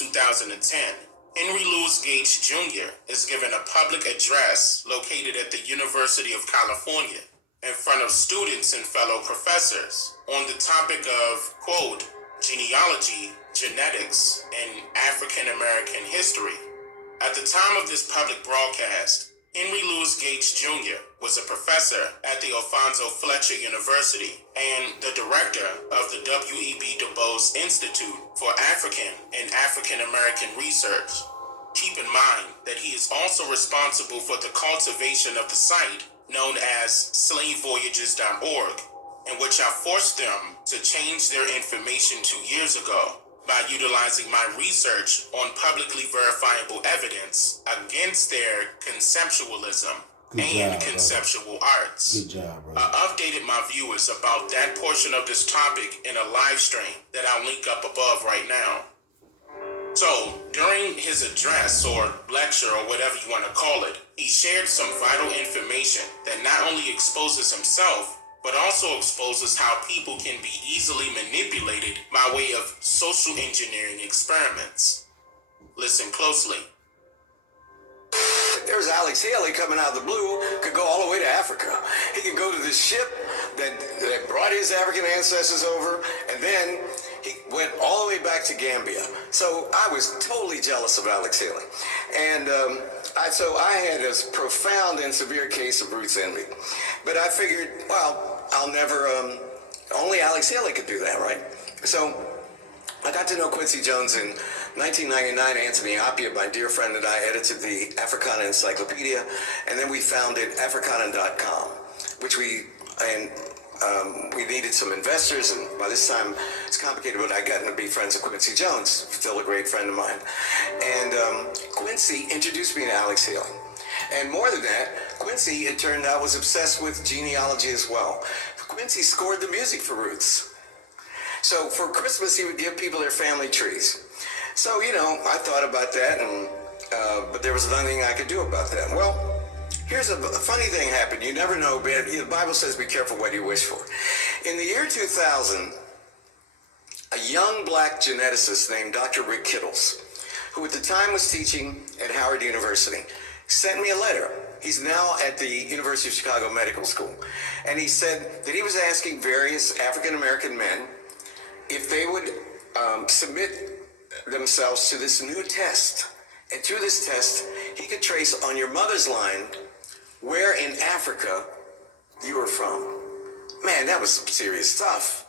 2010, Henry Louis Gates Jr. is given a public address located at the University of California in front of students and fellow professors on the topic of, quote, genealogy, genetics, and African American history. At the time of this public broadcast, Henry Louis Gates Jr. was a professor at the Alfonso Fletcher University and the director of the W.E.B. Du Bois Institute for African and African American Research. Keep in mind that he is also responsible for the cultivation of the site known as slavevoyages.org, in which I forced them to change their information 2 years ago by utilizing my research on publicly verifiable evidence against their conceptualism conceptual arts. Good job, bro. I updated my viewers about that portion of this topic in a live stream that I'll link up above right now. So, during his address or lecture or whatever you want to call it, he shared some vital information that not only exposes himself, but also exposes how people can be easily manipulated by way of social engineering experiments. Listen closely. There's Alex Haley coming out of the blue, could go all the way to Africa. He could go to this ship that brought his African ancestors over, and then he went all the way back to Gambia. So I was totally jealous of Alex Haley. And so I had a profound and severe case of Ruth's envy. But I figured, well, I'll never, only Alex Haley could do that, right? So I got to know Quincy Jones in 1999. Anthony Appia, my dear friend, and I edited the Africana Encyclopedia, and then we founded Africana.com, which we needed some investors, and by this time it's complicated, but I got to be friends with Quincy Jones, still a great friend of mine. And Quincy introduced me to Alex Haley. And more than that, Quincy, it turned out, was obsessed with genealogy as well. Quincy scored the music for Roots. So for Christmas, he would give people their family trees. So, you know, I thought about that, and but there was nothing I could do about that. Well, here's a funny thing happened. You never know, but the Bible says be careful what you wish for. In the year 2000, a young black geneticist named Dr. Rick Kittles, who at the time was teaching at Howard University, sent me a letter. He's now at the University of Chicago Medical School. And he said that he was asking various African-American men if they would submit themselves to this new test. And through this test, he could trace on your mother's line where in Africa you were from. Man, that was some serious stuff.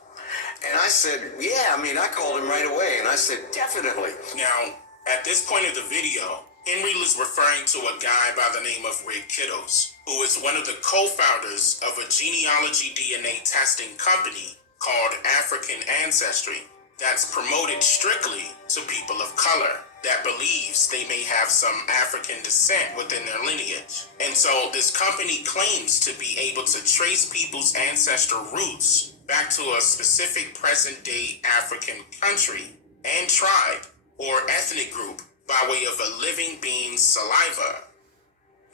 And I said, yeah, I called him right away. And I said, definitely. Now, at this point of the video, Henry was referring to a guy by the name of Rick Kittles, who is one of the co-founders of a genealogy DNA testing company called African Ancestry that's promoted strictly to people of color that believes they may have some African descent within their lineage. And so this company claims to be able to trace people's ancestral roots back to a specific present-day African country and tribe or ethnic group by way of a living being's saliva.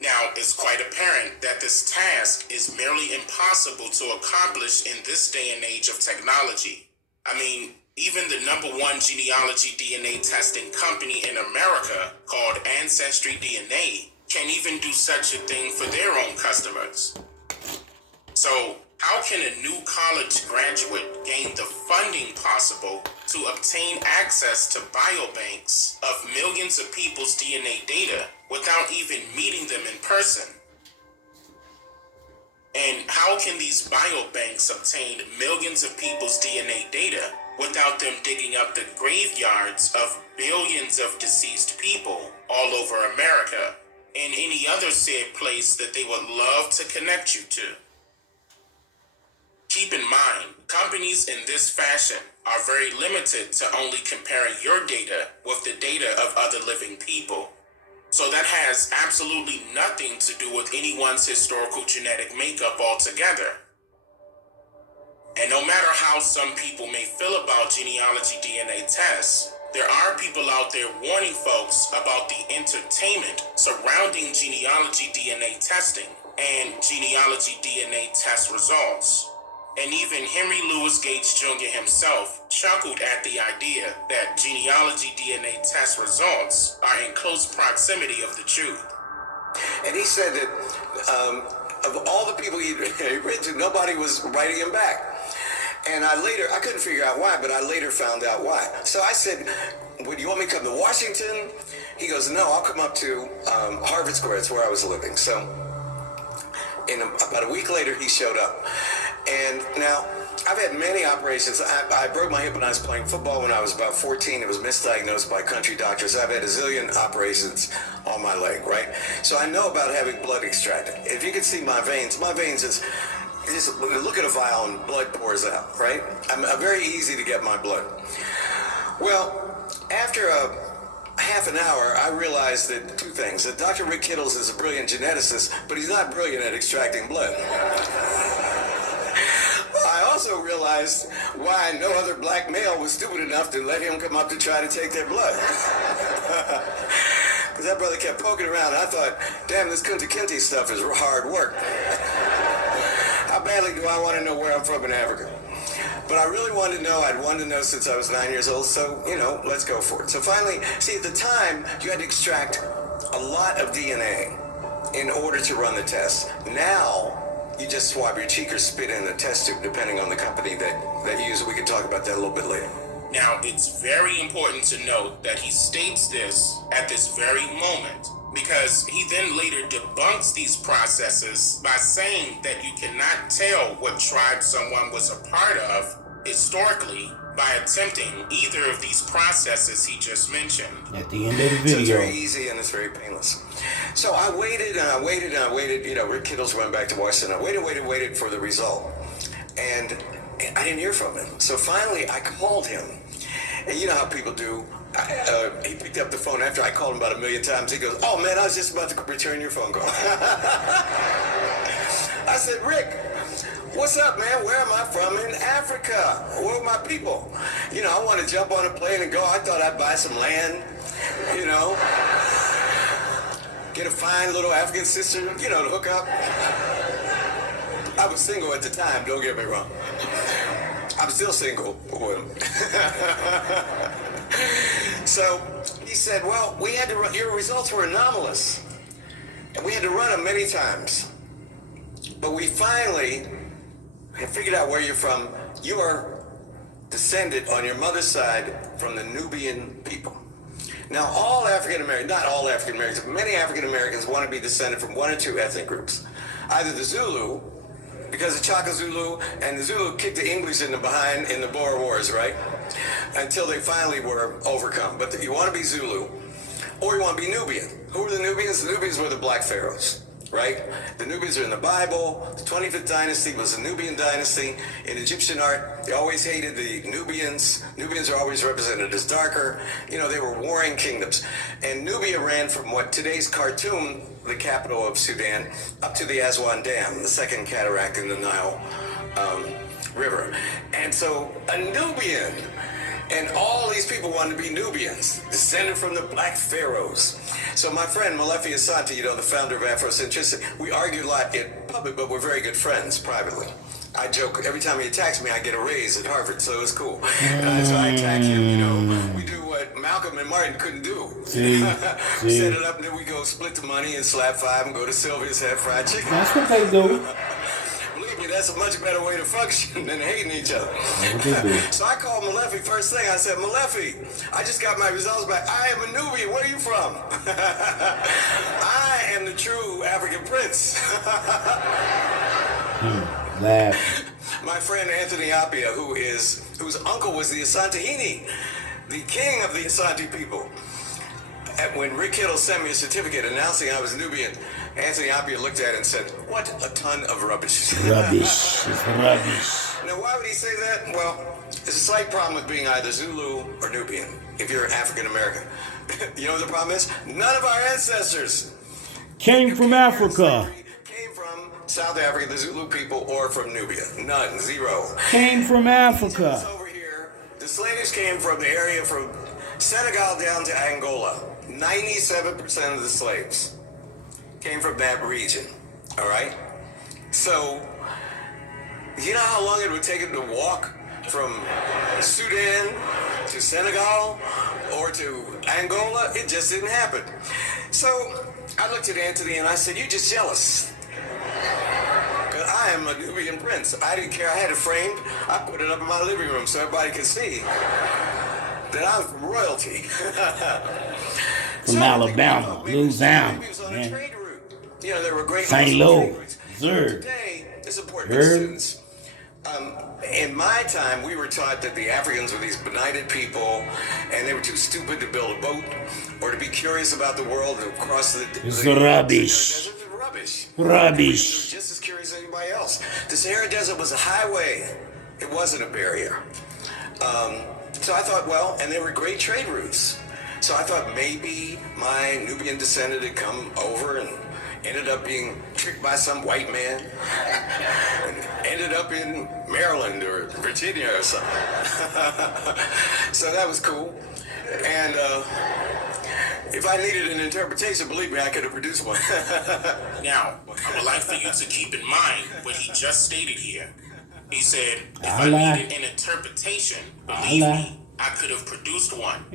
Now, it's quite apparent that this task is merely impossible to accomplish in this day and age of technology. Even the #1 genealogy DNA testing company in America, called Ancestry DNA, can't even do such a thing for their own customers. So, how can a new college graduate gain the funding possible to obtain access to biobanks of millions of people's DNA data without even meeting them in person? And how can these biobanks obtain millions of people's DNA data without them digging up the graveyards of billions of deceased people all over America and any other said place that they would love to connect you to? Keep in mind, companies in this fashion are very limited to only comparing your data with the data of other living people. So that has absolutely nothing to do with anyone's historical genetic makeup altogether. And no matter how some people may feel about genealogy DNA tests, there are people out there warning folks about the entertainment surrounding genealogy DNA testing and genealogy DNA test results. And even Henry Louis Gates Jr. himself chuckled at the idea that genealogy DNA test results are in close proximity of the truth. And he said that of all the people he'd written to, nobody was writing him back. And I couldn't figure out why, but I later found out why. So I said, would you want me to come to Washington? He goes, no, I'll come up to Harvard Square. It's where I was living. So about a week later, he showed up. And now, I've had many operations. I broke my hip when I was playing football when I was about 14. It was misdiagnosed by country doctors. I've had a zillion operations on my leg, right? So I know about having blood extracted. If you could see my veins is just look at a vial and blood pours out, right? I'm very easy to get my blood. Well, after half an hour, I realized that two things. That Dr. Rick Kittles is a brilliant geneticist, but he's not brilliant at extracting blood. I also realized why no other black male was stupid enough to let him come up to try to take their blood. Because that brother kept poking around, and I thought, damn, this Kunta Kinte stuff is hard work. How badly do I want to know where I'm from in Africa? But I really wanted to know. I'd wanted to know since I was 9 years old, so, let's go for it. So finally, see, at the time, you had to extract a lot of DNA in order to run the test. Now, you just swab your cheek or spit in a test tube, depending on the company that you use. We can talk about that a little bit later. Now, it's very important to note that he states this at this very moment, because he then later debunks these processes by saying that you cannot tell what tribe someone was a part of historically by attempting either of these processes he just mentioned. At the end of the video. So it's very easy and it's very painless. So I waited and I waited and I waited. Rick Kittles went back to Washington. I waited for the result. And I didn't hear from him. So finally I called him. And you know how people do. He picked up the phone after I called him about 1 million times. He goes, oh man, I was just about to return your phone call. I said, Rick, what's up, man? Where am I from? In Africa. Where are my people? I want to jump on a plane and go. I thought I'd buy some land, get a fine little African sister, to hook up. I was single at the time, don't get me wrong. I'm still single with him. So he said, well, we had to run, your results were anomalous. And we had to run them many times. But we finally have figured out where you're from. You are descended on your mother's side from the Nubian people. Now, all African Americans, not all African Americans, but many African Americans want to be descended from one or two ethnic groups. Either the Zulu, because the Chaka Zulu and the Zulu kicked the English in the behind in the Boer Wars, right? Until they finally were overcome. But you want to be Zulu, or you want to be Nubian. Who were the Nubians? The Nubians were the black pharaohs, right? The Nubians are in the Bible. The 25th dynasty was the Nubian dynasty. In Egyptian art, they always hated the Nubians. Nubians are always represented as darker. They were warring kingdoms. And Nubia ran from what today's Khartoum, the capital of Sudan, up to the Aswan Dam, the second cataract in the Nile River. And so a Nubian, and all these people wanted to be Nubians, descended from the black pharaohs. So my friend Molefi Asante, the founder of Afrocentricity, we argued a lot in public, but we're very good friends privately. I joke, every time he attacks me, I get a raise at Harvard, so it's cool. So I attack him, we do what Malcolm and Martin couldn't do. Set it up, and then we go split the money and slap five and go to Sylvia's, have fried chicken. That's what they do. Believe me, that's a much better way to function than hating each other. So I called Molefi first thing. I said, Molefi, I just got my results back. I am a Nubian. Where are you from? I am the true African prince. Laugh. My friend Anthony Appiah, whose uncle was the Asantehene, the king of the Asante people. And when Rick Kittle sent me a certificate announcing I was Nubian, Anthony Appiah looked at it and said, what a ton of rubbish. Rubbish. Rubbish. Now, why would he say that? Well, there's a slight problem with being either Zulu or Nubian if you're African American. You know what the problem is? None of our ancestors Came from Africa. Came from South Africa, the Zulu people, or from Nubia. None. Zero. Came from Africa. Over here, the slaves came from the area from Senegal down to Angola. 97% of the slaves came from that region. All right? So You know how long it would take him to walk from Sudan to Senegal or to Angola? It just didn't happen. So I looked at Anthony and I said, "You're just jealous. Because I am a Nubian prince. I didn't care. I had it framed. I put it up in my living room so everybody could see that I'm from royalty." From Alabama, Louisiana, man. You know, there were great St. Louis, Missouri. Today, it's important for students. In my time, we were taught that the Africans were these benighted people, and they were too stupid to build a boat or to be curious about the world and cross the It's rubbish. Rubbish. Rubbish. They were just as curious as anybody else. The Sahara Desert was a highway. It wasn't a barrier. So I thought, well, and there were great trade routes. So I thought maybe my Nubian descendant had come over and ended up being tricked by some white man and ended up in Maryland or Virginia or something. So that was cool. And if I needed an interpretation, believe me, I could have produced one. Now, I would like for you to keep in mind what he just stated here. He said, if I needed an interpretation, believe me, I could have produced one.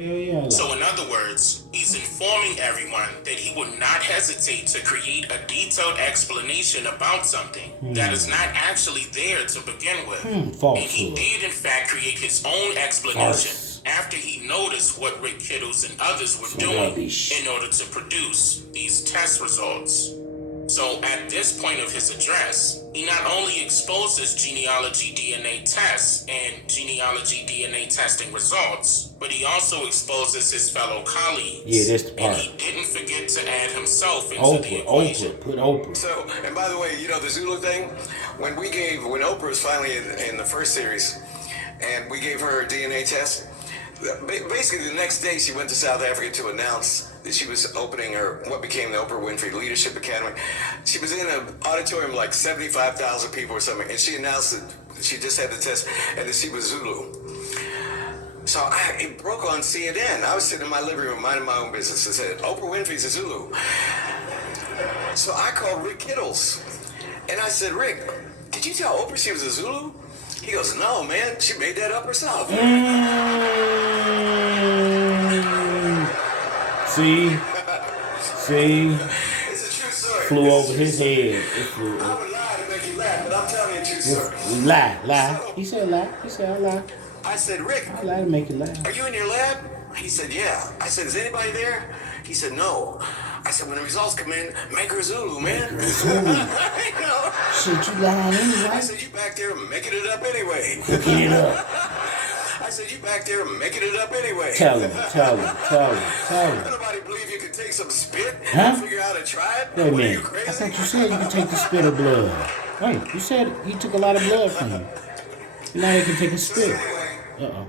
So in other words, he's informing everyone that he would not hesitate to create a detailed explanation about something that is not actually there to begin with. And he did in fact create his own explanation after he noticed what Rick Kittles and others were doing in order to produce these test results. So at this point of his address, he not only exposes genealogy DNA tests and genealogy DNA testing results, but he also exposes his fellow colleagues. Yeah, that's the part. And he didn't forget to add himself into the equation. Put Oprah. So, and by the way, you know the Zulu thing? When Oprah was finally in the first series, and we gave her a DNA test, basically the next day she went to South Africa to announce that she was opening what became the Oprah Winfrey Leadership Academy. She was in an auditorium like 75,000 people or something, and she announced that she just had the test and that she was Zulu. So it broke on CNN. I was sitting in my living room minding my own business and said, "Oprah Winfrey's a Zulu." So I called Rick Kittles, and I said, "Rick, did you tell Oprah she was a Zulu?" He goes, "No, man, she made that up herself." See? It's a true story. Flew over his head. It flew. I would lie to make you laugh, but I'm telling you a true story. Lie. He said lie. He said I lie. I said, "Rick, I lie to make you laugh. are you in your lab?" He said, "Yeah." I said, "Is anybody there?" He said, "No." I said, "When the results come in, make her Zulu, man." Shit, you lying anyway. I said, "You back there making it up anyway." Making it up. I said, "You back there making it up anyway." Tell him. Nobody believe you can take some spit Huh? and figure out how to try it? Wait a What, are you minute. crazy? I thought you said you could take the spit of blood. Wait, you said he took a lot of blood from him. Now he can take a spit. Anyway, Uh-oh.